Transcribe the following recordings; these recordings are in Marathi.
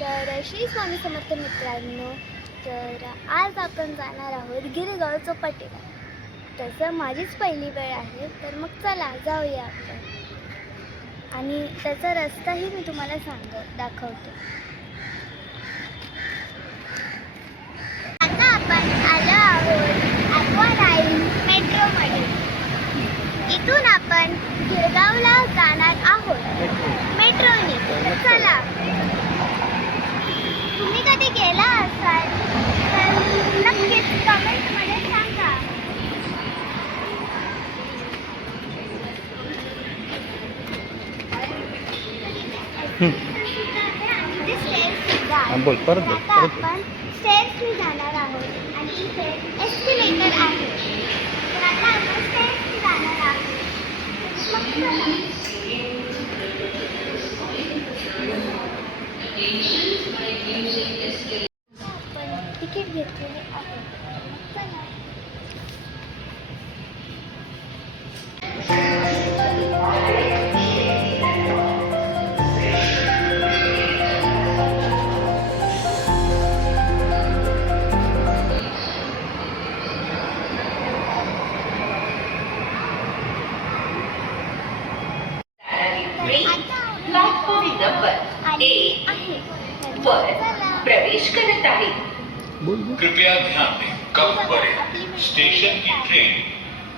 तर श्री स्वामी समर्थ मित्रांनो, तर आज आपण जाणार आहोत गिरगाव चौपाटीला. तसं माझीच पहिली वेळ आहे, तर मग चला जाऊया आपण. आणि त्याचा रस्ताही मी तुम्हाला दाखवते. आता आपण आलो आहोत ॲक्वा लाईन मेट्रोमध्ये. इथून आपण गिरगावला जाणार आहोत मेट्रोने. चला, तुम्ही कधी गेला असाल तर नक्कीच कमेंटमध्ये सांगा. बोल परत आता आपण स्टेअर्सनी जाणार आहोत आणि इथे एस्केलेटर आहे. तर आता आपण स्टेअर्सनी जाणार आहोत. आपण तिकीट घेतलेले आहे. चला. प्लॅटफॉर्म नंबर 1 पर प्रवेश करत आहे. कृपया ध्यान दें, कब बड़े स्टेशन की ट्रेन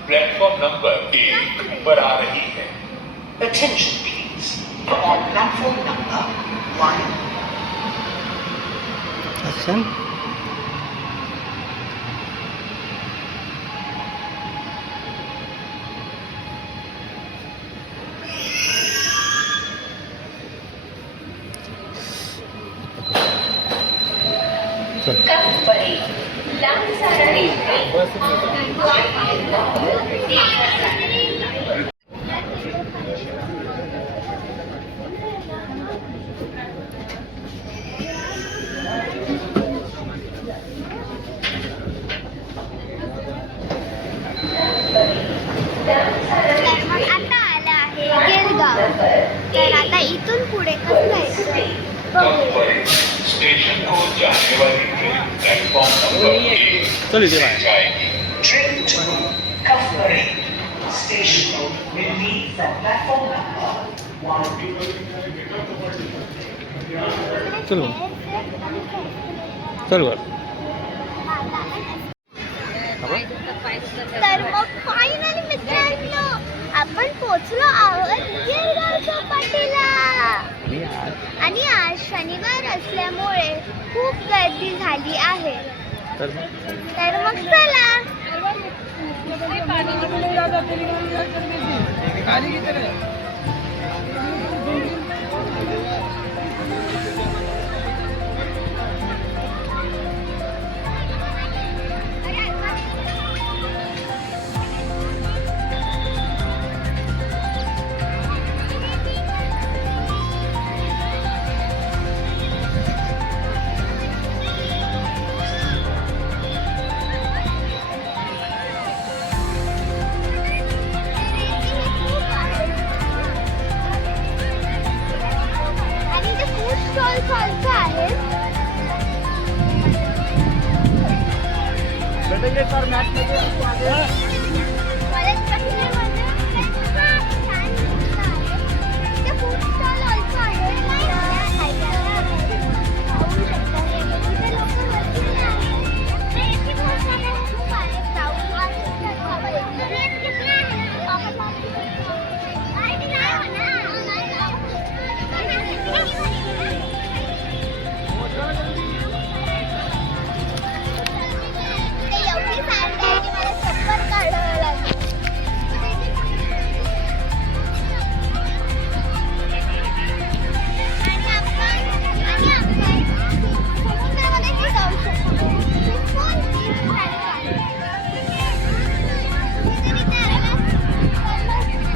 प्लेटफॉर्म नंबर 1 पर आ रही है. Attention please. On platform number 1. अच्छा कब बड़े लांब सारा मग आता आलं आहे गिरगाव. तर आता इथून पुढे कसं जायचं कब बड़े स्टेशन को जाने वाली ट्रेन प्लेटफॉर्म नंबर 1 चल इथे से बाहेर. जाएगी. Train to Kafbari station will leave at platform number 1. चल मग चल वर. तर मग फायनली मित्रांनो आपण पोहोचलो आहोत गिरगाव चौपाटीला. आणि आज शनिवार असल्यामुळे खूप गर्दी झाली आहे. तर मग चला. आणि ते फूड स्टॉल चालतं आहे. कॉलेज पट्टीमध्ये छान दिसतं आहे. ते फूड स्टॉल ऑल्सो आहे. खाऊ शकता. इथे लोक बसलेले आहेत. खूप आहे. जाऊ आहे. ते एवढी सांगते की मला चप्पल काढावं लागेल. आणि आपण समुद्रामध्ये जाऊ शकतो.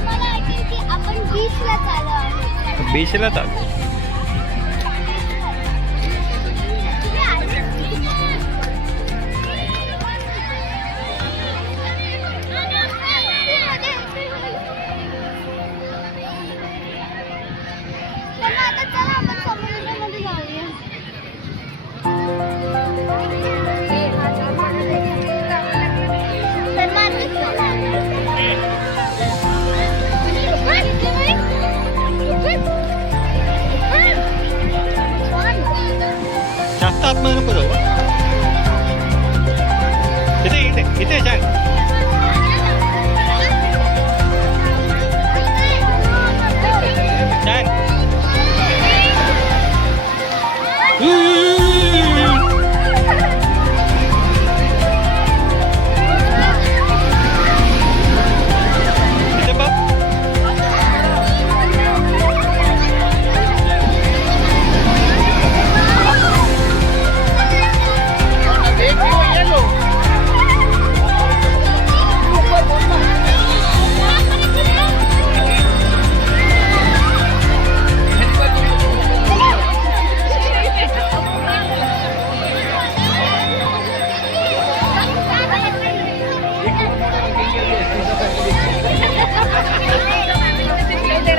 मला वाटेल की आपण बीचला चाललो आहोत. बीचला चालू. आता चला आपण समुद्रामध्ये जाऊया. आतमध्ये नको जाऊ. इथे इथे इथे छान. छान. इथे बघ.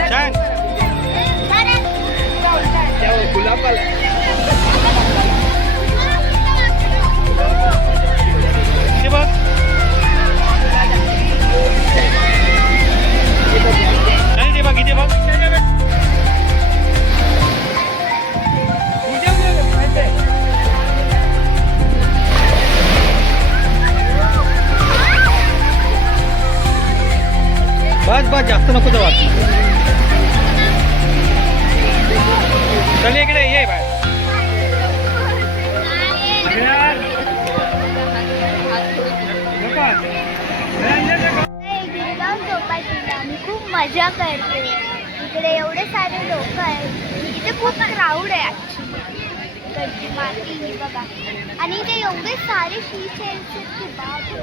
छान. इथे बघ. इथे बघ इथे बघ. बस बस जास्त नको जाऊ. चल इकडे ये बाय. गिरगाव चौपाटीला आम्ही खूप मजा करते. इकडे एवढे सारे लोक आहेत. इथे खूप क्राऊड आहे ॲक्च्युली. इकडची माती ही बघा. आणि इथे एवढे सारे शीशेल्स आहेत की बापरे.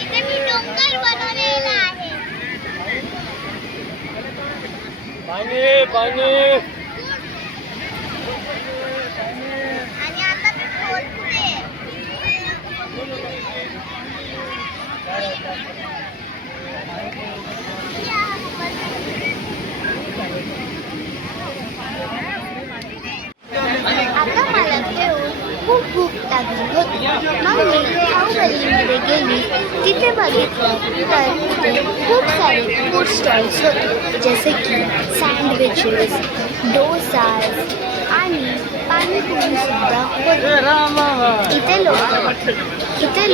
इथे मी डोंगर बनवलेला आहे. पाणी. आणि आता मी पोहोचते. आता मला जेवून खूप भूक लागली होती. मग मी खाऊगल्लीमध्ये गेली. तिथे बघितलं तर तिथे खूप सारे फूड स्टॉल्स होते, जसे की सँडविचेस, डोसाज आणि पाणीपुरी सुद्धा होती. इथे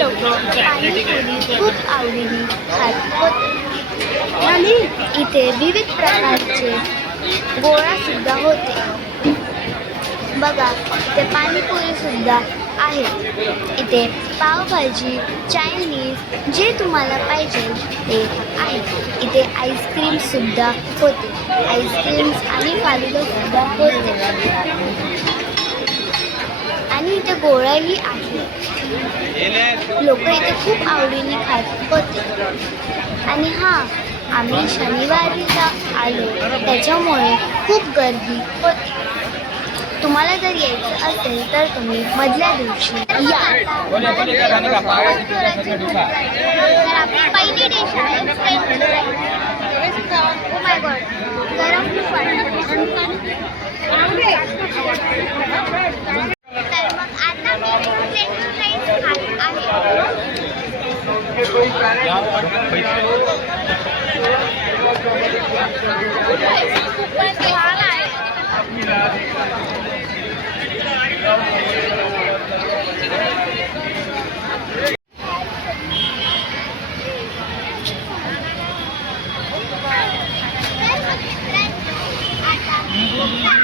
लोक पाणीपुरी खूप आवडीने खात होते. आणि इथे विविध प्रकारचे गोळा सुद्धा होते. बघा ते पाणीपुरी सुद्धा आहे. इथे पावभाजी, चायनीज जे तुम्हाला पाहिजे ते आहे. इथे आईस्क्रीम सुद्धा होते. आईस्क्रीम्स आणि फालुदा सुद्धा होते. आणि इथे गोळाही आहे. लोक इथे खूप आवडीने खात होते. आणि हां, आम्ही शनिवारीला आलो त्याच्यामुळे खूप गर्दी होती. तुम्हाला जर यायचं असेल तर तुम्ही मधल्या दिवशी या. तर आपली पहिली डिश आहे French fries. Oh my God, गरम खूप वाटतं. तर मग आता मी फ्रेंच फ्राईज खात आहे. खूपच छान आहे. आता